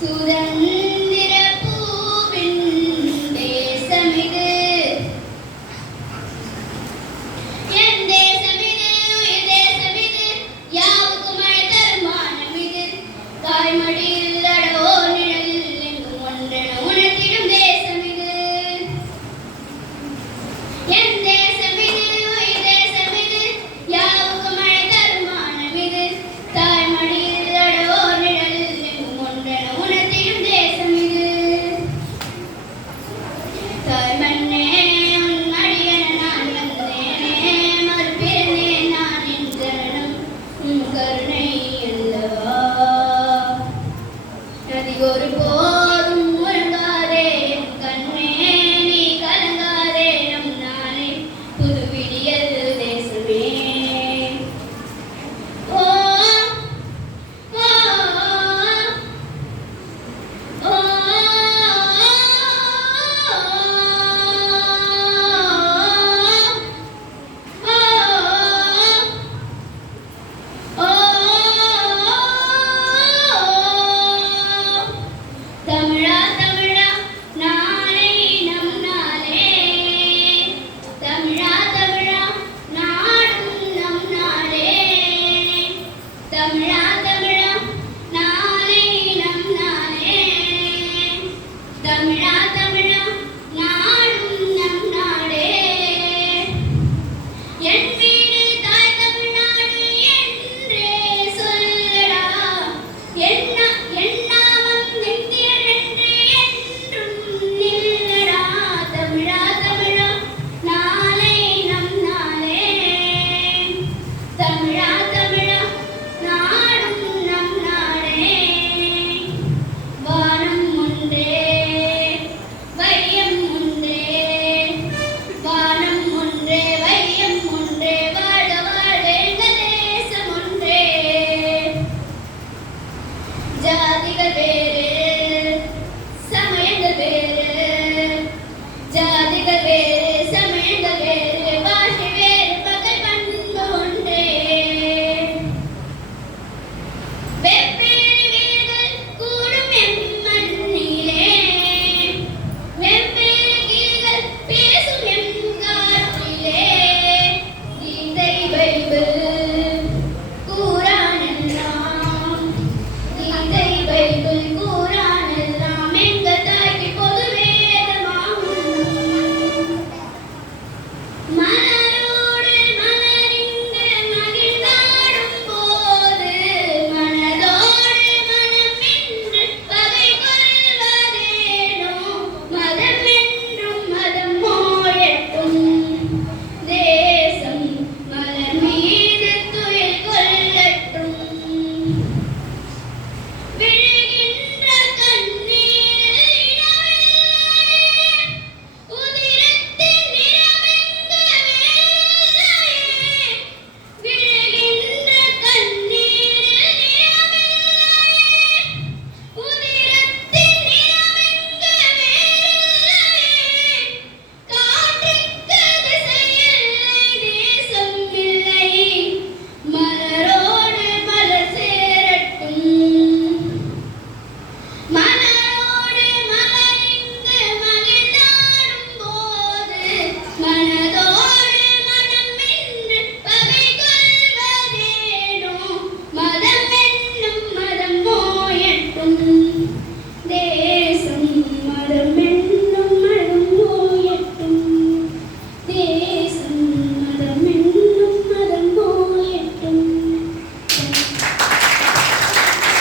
突然之